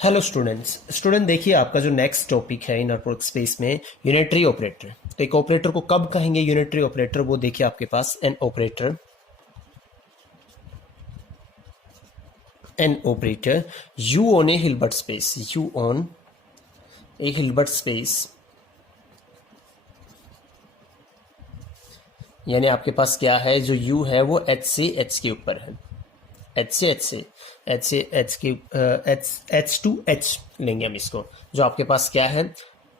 Hello student देखिए आपका जो नेक्स्ट टॉपिक है इन वर्क स्पेस में यूनिटरी ऑपरेटर। तो एक ऑपरेटर को कब कहेंगे यूनिटरी ऑपरेटर, वो देखिए आपके पास an operator U on a Hilbert space, U on a Hilbert space, यानी आपके पास क्या है, जो यू है वो एच से एच के ऊपर है, एच टू एच लेंगे हम इसको, जो आपके पास क्या है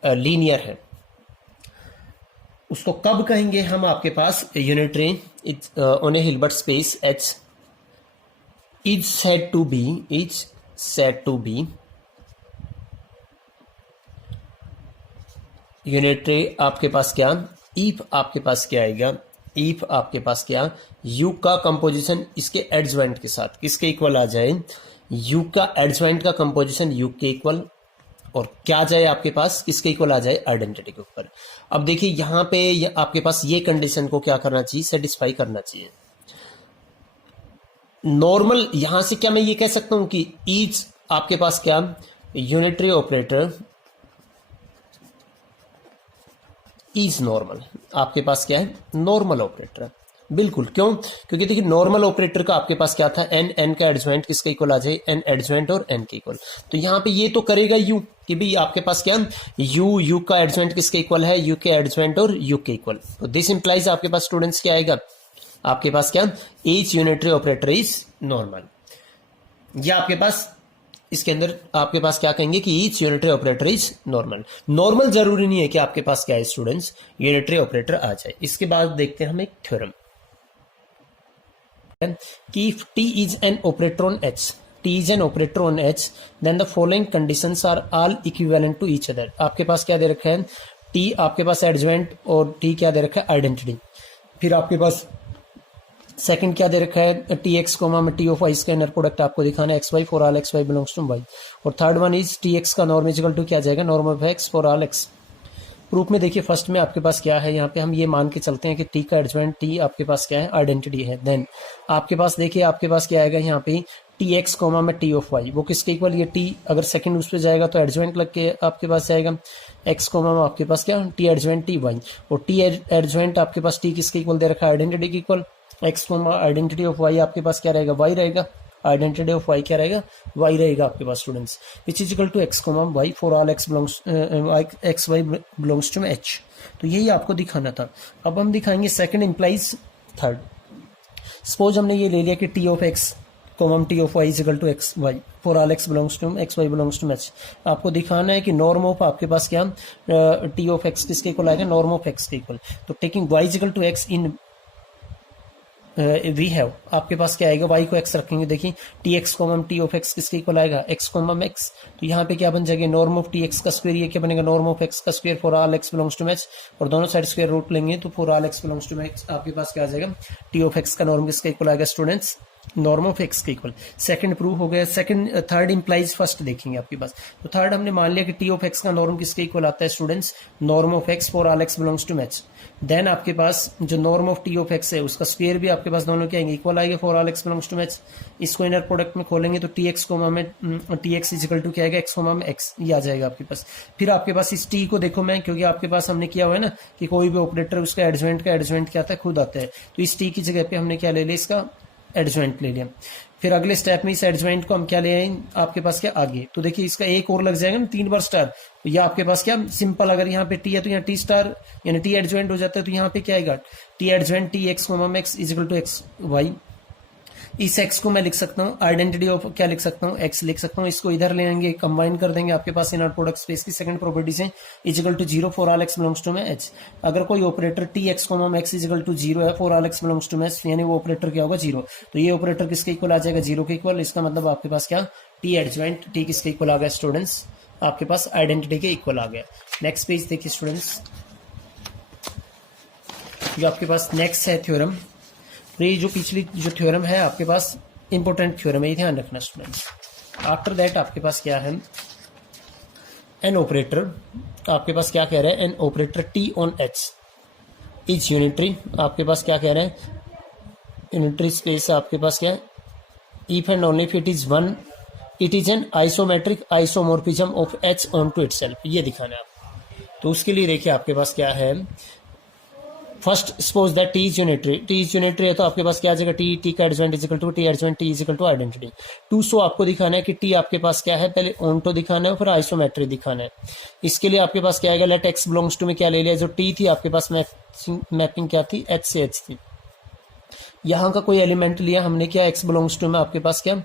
लीनियर है। उसको कब कहेंगे हम आपके पास unitary on a Hilbert space H is said to be unitary आपके पास क्या, इफ आपके पास क्या आएगा, इफ आपके पास क्या यू का कंपोजिशन इसके एडजॉइंट के साथ किसके इक्वल आ जाए, यू का एडजॉइंट का कंपोजिशन यू के इक्वल, और क्या जाए आपके पास किसके इक्वल आ जाए, आइडेंटिटी के ऊपर। अब देखिए यहां पे आपके पास ये कंडीशन को क्या करना चाहिए, सेटिस्फाई करना चाहिए। नॉर्मल यहां से क्या मैं ये कह सकता हूं कि ईच आपके पास क्या यूनिटरी ऑपरेटर इज नॉर्मल, आपके पास क्या है नॉर्मल ऑपरेटर है। बिल्कुल, क्यों, क्योंकि देखिए नॉर्मल ऑपरेटर का आपके पास क्या था, एन का एडजॉइंट किसके इक्वल आ जाए, एन एडजॉइंट और एन के इक्वल। तो यहां पे ये तो करेगा यू कि भाई आपके पास क्या यू का एडजॉइंट किसके इक्वल है, यू के एडजॉइंट और यू के इक्वल। तो दिस इंप्लाइज आपके पास स्टूडेंट्स क्या आएगा, आपके पास क्या each unitary operator is normal, या आपके पास इसके अंदर आपके पास क्या कहेंगे कि each unitary operator is normal. Normal जरूरी नहीं है कि आपके पास क्या है स्टूडेंट्स यूनिटरी ऑपरेटर आ जाए। इसके बाद देखते हैं हम एक थ्योरम कि if t is an operator on h, t is an operator on h, then the following conditions are all equivalent to each other। आपके पास क्या दे रखा है, t आपके पास एडजॉइंट और t क्या दे रखा है आइडेंटिटी। फिर आपके पास सेकंड क्या दे रखा है, टी एक्स कोमा में टी ऑफ वाई का इनर प्रोडक्ट आपको दिखाना है x y for all x y belongs to y. और third one is T x का नॉर्म इजिकल टू क्या जाएगा, norm of x for all x. Proof में देखिए फर्स्ट में आपके पास क्या है, यहाँ पे हम ये मान के चलते हैं कि टी का एडजॉइंट टी आपके पास क्या है आइडेंटिटी है। देन आपके पास देखिए आपके पास क्या आएगा यहाँ पे टी एक्स कोमा में टी ऑफ वाई, वो किसके इक्वल, ये टी अगर सेकंड उस पर जाएगा तो एडजॉइंट लग के आपके पास जाएगा एक्स कोमा में आपके पास क्या टी एडजॉइंट टी वाई, और टी एडजॉइंट आपके पास टी किसके इक्वल दे रखा है आइडेंटिटी के equal, x comma identity of y आपके पास क्या रहेगा, वाई रहेगा, आइडेंटिटी ऑफ वाई क्या रहेगा, वाई रहेगा आपके पास students, which is equal to x comma y for all x belongs x y belongs to H. तो यही आपको दिखाना था। अब हम दिखाएंगे सेकंड इंप्लाइज थर्ड। सपोज हमने ये ले लिया कि T of x comma T of y is equal to x y for all x belongs to x y belongs to H. आपको दिखाना है कि नॉर्म ऑफ आपके पास क्या टी ऑफ एक्स किसके इक्वल आएगा, नॉर्म ऑफ एक्स के इक्वल। तो taking y is equal to x in we have आपके पास क्या आएगा, y को x रखेंगे, देखिए T x comma T of x किसके इक्वल आएगा, x कोमम x। तो यहाँ पे क्या बन जाएगा, नॉर्म ऑफ टी एक्स का स्क्वायर, ये क्या बनेगा नॉर्म ऑफ x का square for all x belongs to H, और दोनों साइड स्क्वायर रूट लेंगे तो for all x belongs to H आपके पास क्या आ जाएगा, टी ऑफ एक्स का नॉर्म किसके इक्वल आएगा स्टूडेंट्स, नॉर्म ऑफ एक्स के इक्वल। सेकंड प्रूव हो गया। सेकंड थर्ड इंप्लाइज फर्स्ट देखेंगे आपके पास। तो थर्ड हमने मान लिया कि टी ऑफ एक्स का नॉर्म किसके इक्वल आता है students, norm of x for all x belongs to H. Then आपके पास जो norm of T of x है उसका स्क्वायर भी आपके पास दोनों क्या आएंगे, इक्वल आएगा for all x belongs to H. इसको इनर प्रोडक्ट में खोलेंगे तो टी एक्स कोमा में T x is equal to क्या आएगा, एक्स कोमा में एक्स, ये आ जाएगा आपके पास। फिर आपके पास इस टी को देखो मैं, क्योंकि आपके पास हमने किया हुआ है ना कि कोई भी ऑपरेटर उसका एडजॉइंट क्या आता है, खुद आता है। तो इस टी की जगह पे हमने क्या ले लिया, इसका एडजॉइंट ले लिया। फिर अगले स्टेप में इस एडजॉइंट को हम क्या ले आए आपके पास क्या आगे, तो देखिए इसका एक और लग जाएगा ना 3 बार स्टार, तो यह आपके पास क्या सिंपल, अगर यहाँ पे टी है तो यहाँ टी स्टार यानी टी एडजॉइंट हो जाता है, तो यहाँ पे क्या आएगा T adjoint T x comma x is equal to x y. इस x को मैं लिख सकता हूँ आइडेंटिटी ऑफ क्या लिख सकता हूँ, x लिख सकता हूँ। इसको इधर ले आएंगे, कंबाइन कर देंगे आपके पास इनर प्रोडक्ट स्पेस की सेकंड प्रॉपर्टी से, is equal to 0 for all x belongs to h। अगर कोई operator T x comma x is equal to 0 है for all x belongs to h, यानी वो ऑपरेटर क्या होगा 0, तो ये ऑपरेटर किसके इक्वल आ जाएगा, 0 के इक्वल। इसका मतलब आपके पास क्या टी एडजॉइंट टी किसके इक्वल आ गया स्टूडेंट्स, आपके पास आइडेंटिटी के इक्वल आ गया। नेक्स्ट पेज देखिए स्टूडेंट्स, जो आपके पास नेक्स्ट है थ्योरम। तो ये जो पिछली जो थ्योरम है आपके पास इंपॉर्टेंट थ्योरम है, ये ध्यान रखना स्टूडेंट्स। आफ्टर दैट आपके पास क्या है, एन ऑपरेटर आपके पास क्या कह रहा है, an operator T on H is unitary. आपके पास क्या कह रहे हैं, यूनिटरी स्पेस आपके पास क्या है, if and only if it is one it is an isometric isomorphism of H on to itself, ये दिखाना है आपको। तो उसके लिए देखिए आपके पास क्या है, first suppose that T is unitary है तो आपके पास क्या आ जाएगा, टी का adjoint is equal to T adjoint T is equal to identity too. So आपको दिखाना है कि टी आपके पास क्या है, पहले ऑन्टो दिखाना है फिर आइसोमेट्री दिखाना है। इसके लिए आपके पास क्या आएगा, लेट एक्स बिलोंग्स टू में क्या ले लिया, जो टी थी आपके पास मैपिंग क्या थी, एच से एच थी। यहाँ का कोई एलिमेंट लिया हमने, क्या एक्स बिलोंग्स टू में आपके पास क्या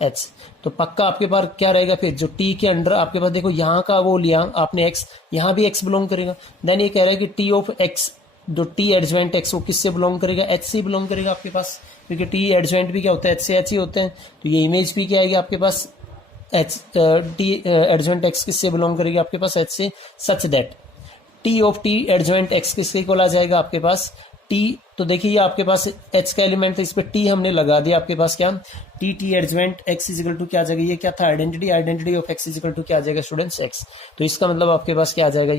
एच, तो पक्का आपके पास क्या रहेगा फिर, जो टी के अंडर आपके पास देखो यहाँ का वो लिया आपने एक्स, यहाँ भी एक्स बिलोंग करेगा। देन ये कह रहा है कि टी ऑफ एक्स, जो टी एडजॉइंट एक्स वो किससे बिलोंग करेगा, एच से बिलोंग करेगा आपके पास, क्योंकि टी एडजॉइंट भी क्या होता है, एच से एच ही होते हैं। तो ये इमेज भी क्या आएगी आपके पास, एच टी एडजॉइंट एक्स किससे बिलोंग करेगी आपके पास, एच से, such that T of T adjoint x किसके इक्वल आ जाएगा आपके पास, टी। तो देखिए ये आपके पास एच का एलिमेंट है, इस पर टी हमने लगा दिया, आपके पास क्या T adjoint x is equal to क्या आ जाएगा, ये क्या था identity of x is equal to क्या आ जाएगा स्टूडेंट्स, एक्स। तो इसका मतलब आपके पास क्या आ जाएगा,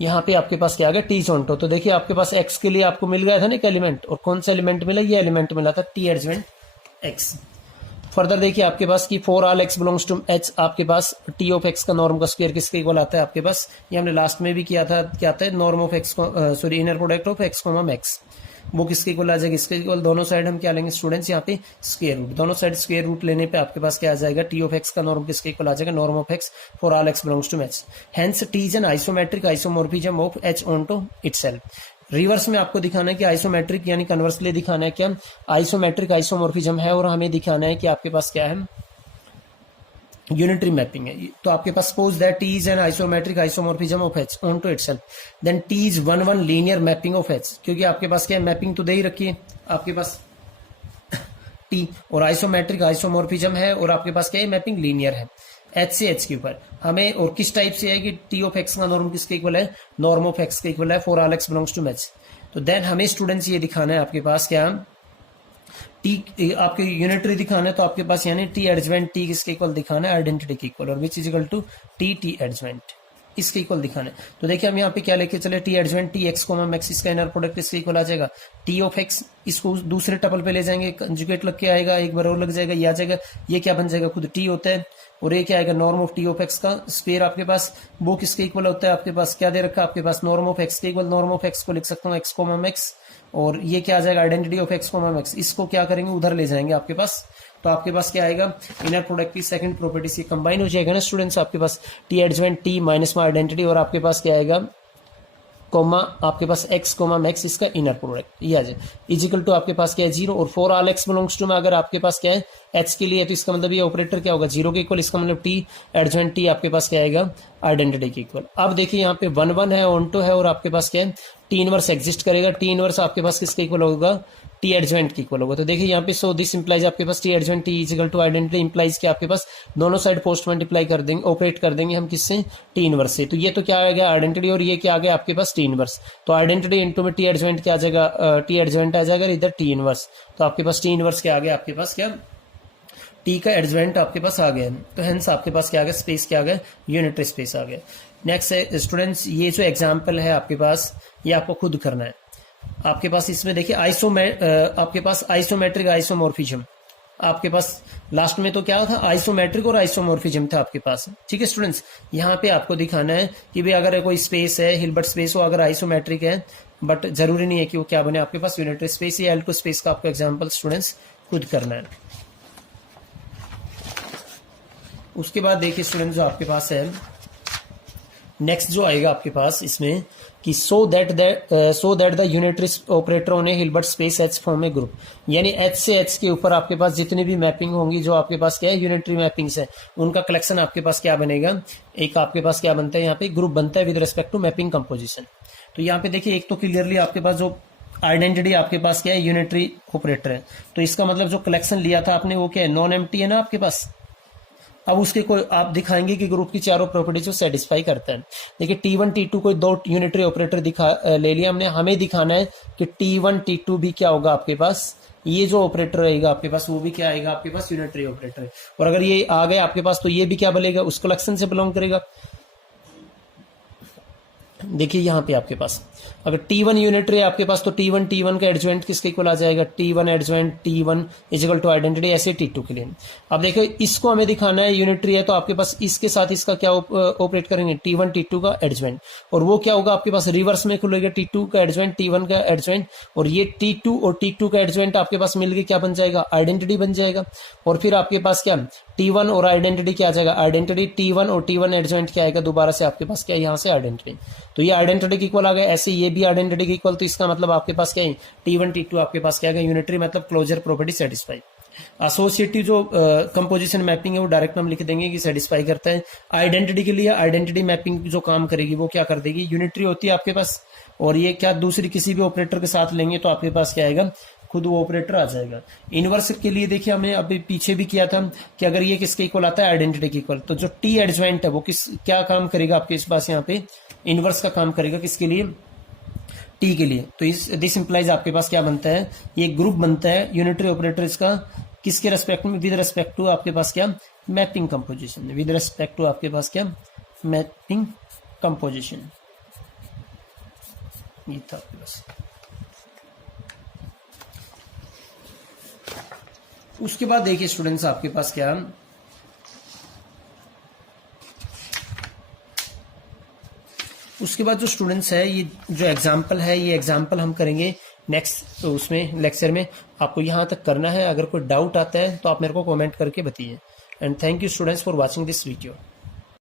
यहाँ पे आपके पास क्या आ गया, टी ऑन्टो। तो देखिए आपके पास एक्स के लिए आपको मिल गया था ना एक एलिमेंट, और कौन सा एलिमेंट मिला, ये एलिमेंट मिला था टी एडजॉइंट एक्स। फर्दर देखिए आपके पास कि for all x belongs to H, आपके पास टी ऑफ एक्स का नॉर्म का स्क्वायर किसके इक्वल आता है आपके पास, ये हमने लास्ट में भी किया था, क्या आता है norm of x, sorry inner product of x comma x, वो किसके इक्वल आ जाएगा, इसके इक्वल। दोनों साइड हम क्या लेंगे स्टूडेंट्स, यहाँ पे स्क्वायर रूट, दोनों साइड स्क्वायर रूट लेने पे आपके पास क्या आ जाएगा, टी ऑफ एक्स का नॉर्म किसके इक्वल आ जाएगा, norm of x for all x belongs to H. Hence T is an isometric isomorphism of H onto itself. Reverse में आपको दिखाना है कि आइसोमेट्रिक यानी कन्वर्सली दिखाना है क्या, आइसोमेट्रिक आइसोमोर्फिज्म है, और हमें दिखाना है कि आपके पास क्या है, यूनिटरी मैपिंग है। तो आपके पास suppose that T is an isometric isomorphism of H on to itself, then T is one linear mapping of H, क्योंकि आपके पास क्या है, मैपिंग तो दे ही रखी है आपके पास टी, और आइसोमेट्रिक आइसोमोर्फिज्म है, और आपके पास क्या है, मैपिंग लीनियर है एच से एच के ऊपर। हमें और किस टाइप से है कि टी ऑफ एक्स का नॉर्म किसके इक्वल है, नॉर्म ऑफ एक्स के इक्वल है for all x belongs to H. तो देन हमें स्टूडेंट्स ये दिखाना है आपके पास क्या, टी आपके यूनिटरी दिखाना है, तो आपके पास यानी टी एडजॉइंट टी किसके इक्वल दिखाना है, आइडेंटिटी के इक्वल, और which is equal to T adjoint इसके इक्वल दिखाना है। तो देखिए हम यहाँ पे क्या लेके चले, T adjoint T x comma x, इसका इनर प्रोडक्ट इसके इक्वल आ जाएगा टी ऑफ एक्स, इसको दूसरे टपल पे ले जाएंगे, कंजुगेट लग के आएगा, एक बार और लग जाएगा, ये आ जाएगा, ये क्या बन जाएगा, खुद टी होता है, और ये क्या आएगा, norm of T of x का स्क्वायर आपके पास, वो किसके इक्वल होता है, आपके पास क्या दे रखा है, आपके पास नॉर्म ऑफ एक्स के इक्वल, नॉर्म ऑफ एक्स को लिख सकता हूँ एक्स कोमा एक्स, और ये क्या आ जाएगा, identity of x comma x, इसको क्या करेंगे, उधर ले जाएंगे आपके पास। तो आपके पास क्या आएगा, इनर प्रोडक्ट की सेकंड प्रॉपर्टी से कंबाइन हो जाएगा ना स्टूडेंट्स, आपके पास टी एडजॉइंट टी माइनस में आइडेंटिटी, और आपके पास क्या आएगा, कोमा आपके पास एक्स कोमा मैक्स, इसका इनर प्रोडक्ट ये आ जाए, इजिकल टू आपके पास क्या है, जीरो। और for all x belongs to में अगर आपके पास क्या है, एच के लिए, तो इसका मतलब ये ऑपरेटर क्या होगा, जीरो के इक्वल, इसका मतलब टी एडजॉइंट टी आपके पास क्या आएगा, आइडेंटिटी के इक्वल। अब देखिए यहाँ पे 1 है, ऑन2 है, और आपके पास क्या है, टी इनवर्स एग्जिस्ट करेगा, टी इनवर्स आपके पास किसके इक्वल होगा, टी एडजॉइंट के इक्वल होगा। तो देखिए यहाँ पे सो दिस इंप्लाइज आपके पास T adjoint T is equal to identity, implies कि आपके पास दोनों साइड पोस्ट मल्टीप्लाई कर देंगे, ऑपरेट कर देंगे हम किससे, टी इनवर्स से। तो ये तो क्या आ गया आइडेंटिटी, और ये क्या आ गया आपके पास टी इनवर्स। तो आइडेंटिटी इनटू में टी एडजॉइंट क्या आ जाएगा, टी एडजॉइंट आ जाएगा, इधर टी इनवर्स। तो आपके पास टी इनवर्स क्या आ गया, आपके पास क्या टी का एडजॉइंट आपके पास आ गया। तो हेंस आपके पास क्या आ गया, स्पेस क्या आ गया, यूनिटरी स्पेस आ गया। नेक्स्ट है स्टूडेंट्स, ये जो एग्जाम्पल है आपके पास, ये आपको खुद करना है। आपके पास इसमें देखिए आपके पास आइसोमेट्रिक आइसोमोर्फिज्म, आपके पास लास्ट में तो क्या था, आइसोमेट्रिक और आइसोमोर्फिज्म था आपके पास, ठीक है स्टूडेंट्स। यहाँ पे आपको दिखाना है कि भाई अगर कोई स्पेस है, हिल्बर्ट स्पेस हो, अगर आइसोमेट्रिक है, बट जरूरी नहीं है कि वो क्या बने, आपके पास यूनिटरी स्पेस या एल्टो स्पेस का आपको एग्जाम्पल स्टूडेंट्स खुद करना है। उसके बाद देखिए स्टूडेंट जो आपके पास है नेक्स्ट जो आएगा आपके पास इसमें कि so that the unitary operator on a Hilbert space H form A group, यानी एच से एच के ऊपर आपके पास जितनी भी मैपिंग होंगी, जो आपके पास क्या है यूनिटरी मैपिंग्स है, उनका कलेक्शन आपके पास क्या बनेगा, एक आपके पास क्या बनता है, यहाँ पे ग्रुप बनता है with respect to mapping composition. तो यहाँ पे देखिए एक तो क्लियरली आपके पास जो आइडेंटिटी आपके पास क्या है, यूनिटरी ऑपरेटर है, तो इसका मतलब जो कलेक्शन लिया था आपने वो क्या है, नॉन एम्प्टी है ना आपके पास। अब उसके कोई आप दिखाएंगे कि ग्रुप की चारों प्रॉपर्टीज को सेटिस्फाई करता है। देखिए T1 T2 कोई दो यूनिटरी ऑपरेटर ले लिया हमने, हमें दिखाना है कि T1 T2 भी क्या होगा आपके पास, ये जो ऑपरेटर रहेगा आपके पास वो भी क्या आएगा आपके पास, यूनिटरी ऑपरेटर है। और अगर ये आ गए आपके पास तो ये भी क्या बनेगा, उस कलेक्शन से बिलोंग करेगा। देखिए यहाँ पे आपके पास अगर T1 यूनिटरी है आपके पास तो T1 का एडजॉइंट किसके इक्वल आ जाएगा, T1 adjoint T1 is equal to identity, ऐसे T2 के लिए। अब देखो इसको हमें दिखाना है यूनिटरी है तो आपके पास इसके साथ इसका क्या ऑपरेट करेंगे, T1 T2 का एडजॉइंट, और वो क्या होगा आपके पास रिवर्स में खुलेगा T2 का एडजॉइंट T1 का एडजॉइंट, और ये T2 और T2 का एडजॉइंट आपके पास मिलके क्या बन जाएगा, आइडेंटिटी बन जाएगा। और फिर आपके पास क्या T1 और आइडेंटिटी क्या आ जाएगा, आइडेंटिटी T1 और T1 एडजॉइंट क्या आएगा, दोबारा से आपके पास क्या है यहाँ से आइडेंटिटी, तो ये आइडेंटिटी की इक्वल आ गया। ऐसे ये भी आइडेंटिटी की इक्वल, तो इसका मतलब आपके पास क्या है, T1 T2 आपके पास क्या है, यूनिटरी मतलब क्लोजर प्रॉपर्टी सेटिस्फाई। एसोसिएटिव जो कंपोजिशन मैपिंग है वो डायरेक्ट हम लिख देंगे कि सेटिस्फाई करता है। आइडेंटिटी के लिए आइडेंटिटी मैपिंग जो काम करेगी वो क्या कर देगी, यूनिटरी होती है आपके पास, और ये क्या दूसरी किसी भी ऑपरेटर के साथ लेंगे तो आपके पास क्या आएगा, खुद वो ऑपरेटर आ जाएगा। इनवर्स के लिए देखिए हमने अभी पीछे भी किया था कि अगर ये किसके इक्वल आता है, आइडेंटिटी के इक्वल, तो जो टी एडजॉइंट है वो क्या काम करेगा आपके पास यहाँ पे, इनवर्स का काम करेगा किसके लिए, टी के लिए। तो दिस इंप्लाइज आपके पास क्या बनता है, ये ग्रुप बनता है यूनिटरी ऑपरेटर्स का, किसके रेस्पेक्ट में, विद रेस्पेक्ट टू आपके पास क्या, mapping composition, with respect to आपके पास क्या, मैपिंग कंपोजिशन, ये था आपके पास। उसके बाद देखिए स्टूडेंट्स आपके पास क्या, उसके बाद जो स्टूडेंट्स है, ये जो एग्जाम्पल है, ये एग्जाम्पल हम करेंगे नेक्स्ट तो उसमें लेक्चर में। आपको यहाँ तक करना है, अगर कोई डाउट आता है तो आप मेरे को कमेंट करके बताइए। And thank you students for watching this video.